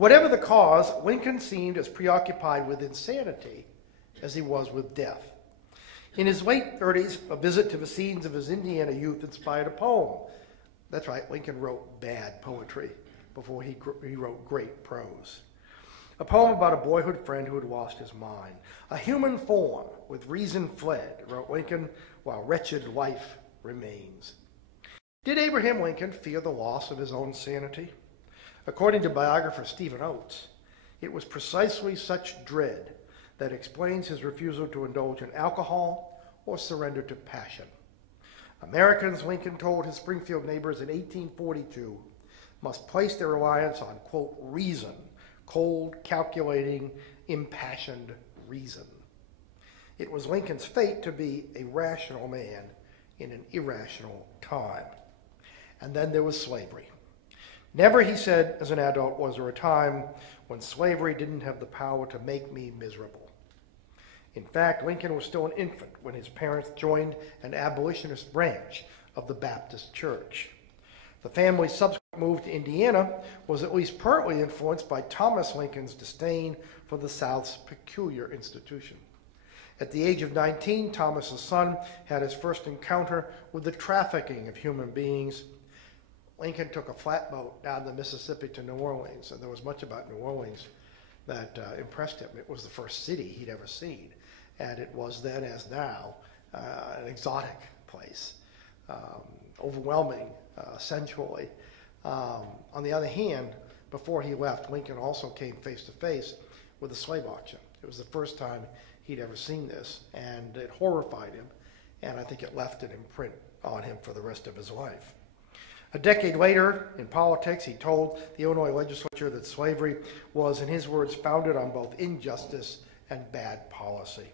Whatever the cause, Lincoln seemed as preoccupied with insanity as he was with death. In his late 30s, a visit to the scenes of his Indiana youth inspired a poem. That's right, Lincoln wrote bad poetry before he wrote great prose. A poem about a boyhood friend who had lost his mind. A human form with reason fled, wrote Lincoln, while wretched life remains. Did Abraham Lincoln fear the loss of his own sanity? According to biographer Stephen Oates, it was precisely such dread that explains his refusal to indulge in alcohol or surrender to passion. Americans, Lincoln told his Springfield neighbors in 1842, must place their reliance on, quote, reason, cold, calculating, impassioned reason. It was Lincoln's fate to be a rational man in an irrational time. And then there was slavery. Never, he said, as an adult, was there a time when slavery didn't have the power to make me miserable. In fact, Lincoln was still an infant when his parents joined an abolitionist branch of the Baptist Church. The family's subsequent move to Indiana was at least partly influenced by Thomas Lincoln's disdain for the South's peculiar institution. At the age of 19, Thomas's son had his first encounter with the trafficking of human beings. Lincoln took a flatboat down the Mississippi to New Orleans, and there was much about New Orleans that impressed him. It was the first city he'd ever seen, and it was then, as now, an exotic place, overwhelming sensually. On the other hand, before he left, Lincoln also came face to face with a slave auction. It was the first time he'd ever seen this, and it horrified him, and I think it left an imprint on him for the rest of his life. A decade later, in politics, he told the Illinois legislature that slavery was, in his words, founded on both injustice and bad policy.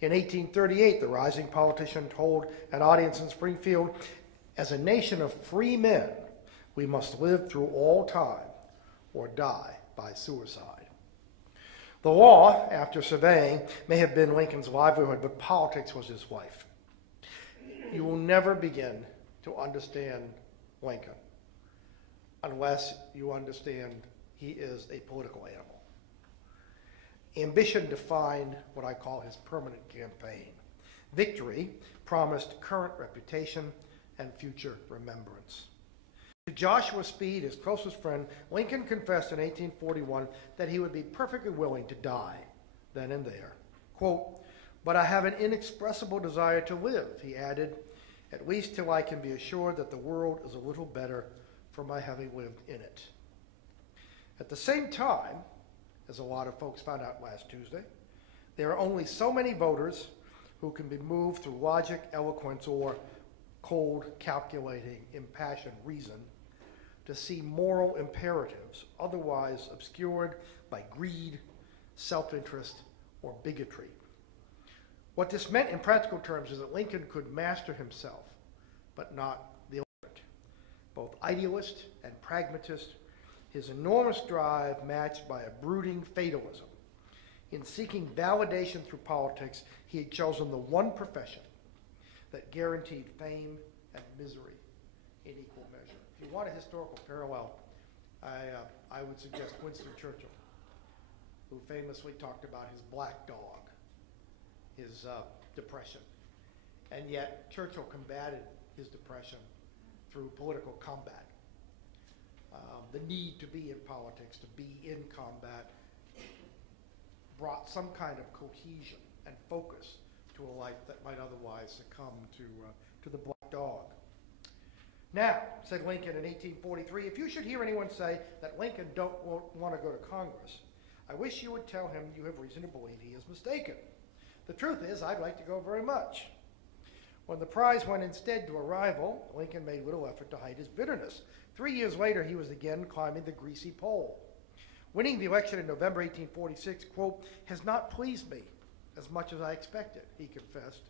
In 1838, the rising politician told an audience in Springfield, as a nation of free men, we must live through all time or die by suicide. The law, after surveying, may have been Lincoln's livelihood, but politics was his life. You will never begin to understand Lincoln unless you understand he is a political animal. Ambition defined what I call his permanent campaign. Victory promised current reputation and future remembrance. To Joshua Speed, his closest friend, Lincoln confessed in 1841 that he would be perfectly willing to die then and there. Quote, "But I have an inexpressible desire to live," he added, "at least till I can be assured that the world is a little better for my having lived in it." At the same time, as a lot of folks found out last Tuesday, there are only so many voters who can be moved through logic, eloquence, or cold, calculating, impassioned reason to see moral imperatives otherwise obscured by greed, self-interest, or bigotry. What this meant in practical terms is that Lincoln could master himself, but not the illiterate. Both idealist and pragmatist, his enormous drive matched by a brooding fatalism. In seeking validation through politics, he had chosen the one profession that guaranteed fame and misery in equal measure. If you want a historical parallel, I would suggest Winston Churchill, who famously talked about his black dog, his depression. And yet Churchill combated his depression through political combat. The need to be in politics, to be in combat, brought some kind of cohesion and focus to a life that might otherwise succumb to the black dog. Now, said Lincoln in 1843, if you should hear anyone say that Lincoln don't want to go to Congress, I wish you would tell him you have reason to believe he is mistaken. The truth is, I'd like to go very much. When the prize went instead to a rival, Lincoln made little effort to hide his bitterness. 3 years later, he was again climbing the greasy pole. Winning the election in November 1846, quote, has not pleased me as much as I expected, he confessed.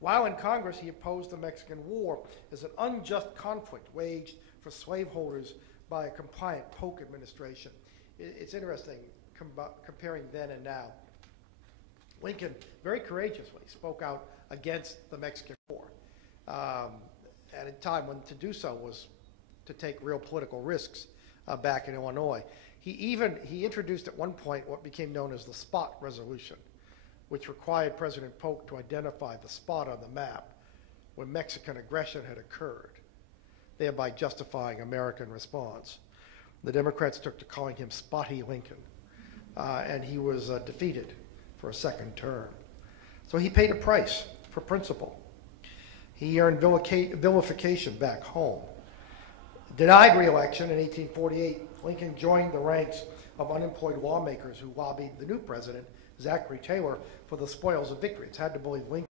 While in Congress, he opposed the Mexican War as an unjust conflict waged for slaveholders by a compliant Polk administration. It's interesting comparing then and now. Lincoln very courageously spoke out against the Mexican War at a time when to do so was to take real political risks back in Illinois. He introduced at one point what became known as the spot resolution, which required President Polk to identify the spot on the map where Mexican aggression had occurred, thereby justifying American response. The Democrats took to calling him Spotty Lincoln, and he was defeated for a second term. So he paid a price for principle. He earned vilification back home. Denied re-election in 1848, Lincoln joined the ranks of unemployed lawmakers who lobbied the new president, Zachary Taylor, for the spoils of victory. It's hard to believe Lincoln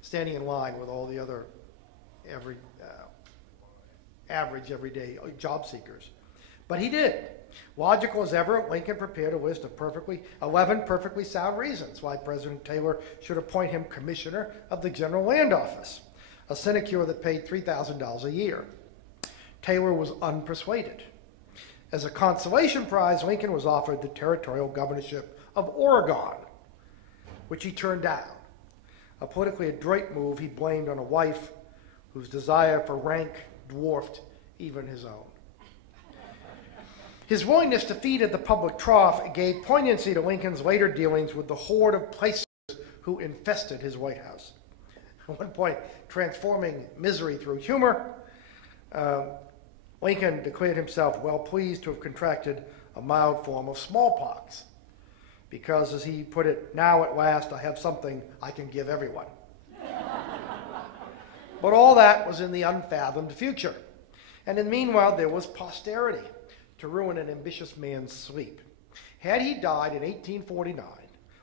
standing in line with all the other average, everyday job seekers. But he did. Logical as ever, Lincoln prepared a list of 11 perfectly sound reasons why President Taylor should appoint him commissioner of the General Land Office, a sinecure that paid $3,000 a year. Taylor was unpersuaded. As a consolation prize, Lincoln was offered the territorial governorship of Oregon, which he turned down. A politically adroit move he blamed on a wife whose desire for rank dwarfed even his own. His willingness to feed at the public trough gave poignancy to Lincoln's later dealings with the horde of placers who infested his White House. At one point, transforming misery through humor, Lincoln declared himself well pleased to have contracted a mild form of smallpox, because, as he put it, now at last I have something I can give everyone. But all that was in the unfathomed future. And in the meanwhile, there was posterity to ruin an ambitious man's sleep. Had he died in 1849,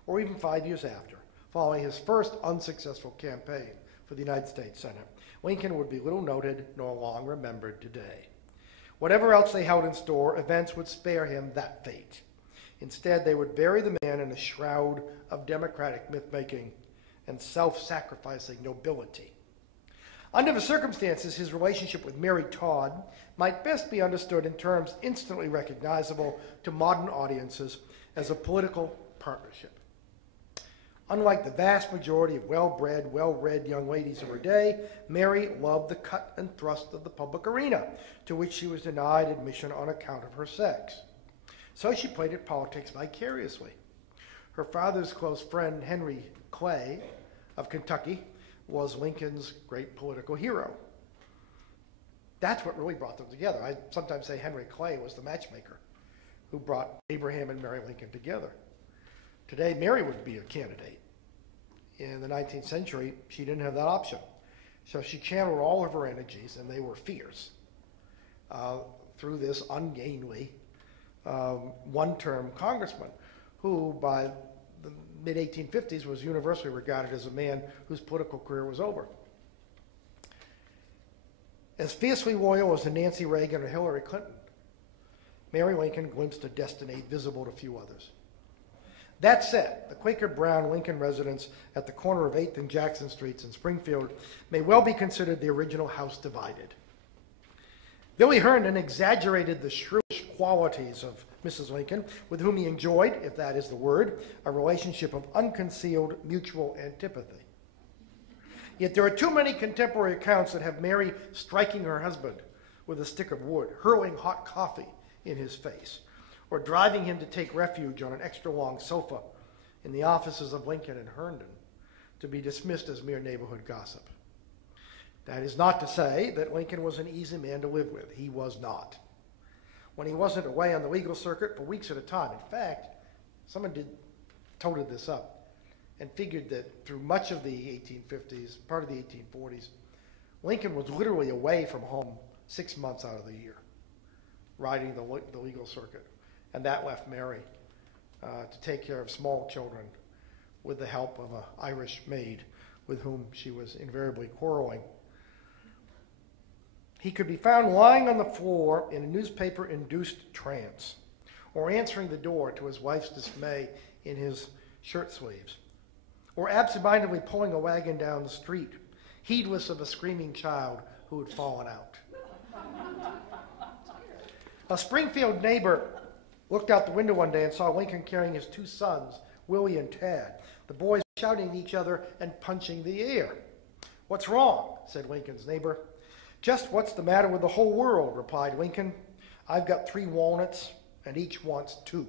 or even 5 years after, following his first unsuccessful campaign for the United States Senate, Lincoln would be little noted nor long remembered today. Whatever else they held in store, events would spare him that fate. Instead, they would bury the man in a shroud of democratic myth-making and self-sacrificing nobility. Under the circumstances, his relationship with Mary Todd might best be understood in terms instantly recognizable to modern audiences as a political partnership. Unlike the vast majority of well-bred, well-read young ladies of her day, Mary loved the cut and thrust of the public arena, to which she was denied admission on account of her sex. So she played at politics vicariously. Her father's close friend, Henry Clay of Kentucky, was Lincoln's great political hero. That's what really brought them together. I sometimes say Henry Clay was the matchmaker who brought Abraham and Mary Lincoln together. Today, Mary would be a candidate. In the 19th century, she didn't have that option. So she channeled all of her energies, and they were fierce, through this ungainly one-term congressman who, by the mid-1850s, was universally regarded as a man whose political career was over. As fiercely loyal as Nancy Reagan or Hillary Clinton, Mary Lincoln glimpsed a destiny visible to few others. That said, the Quaker Brown Lincoln residence at the corner of 8th and Jackson Streets in Springfield may well be considered the original house divided. Billy Herndon exaggerated the shrewish qualities of Mrs. Lincoln, with whom he enjoyed, if that is the word, a relationship of unconcealed mutual antipathy. Yet there are too many contemporary accounts that have Mary striking her husband with a stick of wood, hurling hot coffee in his face, or driving him to take refuge on an extra-long sofa in the offices of Lincoln and Herndon, to be dismissed as mere neighborhood gossip. That is not to say that Lincoln was an easy man to live with. He was not. When he wasn't away on the legal circuit for weeks at a time. In fact, someone totaled this up and figured that through much of the 1850s, part of the 1840s, Lincoln was literally away from home 6 months out of the year, riding the legal circuit. And that left Mary to take care of small children with the help of an Irish maid with whom she was invariably quarreling. He could be found lying on the floor in a newspaper-induced trance, or answering the door to his wife's dismay in his shirt sleeves, or absentmindedly pulling a wagon down the street, heedless of a screaming child who had fallen out. A Springfield neighbor looked out the window one day and saw Lincoln carrying his 2 sons, Willie and Tad, the boys shouting at each other and punching the air. "What's wrong?" said Lincoln's neighbor. "Just what's the matter with the whole world," replied Lincoln. "I've got 3 walnuts, and each wants two.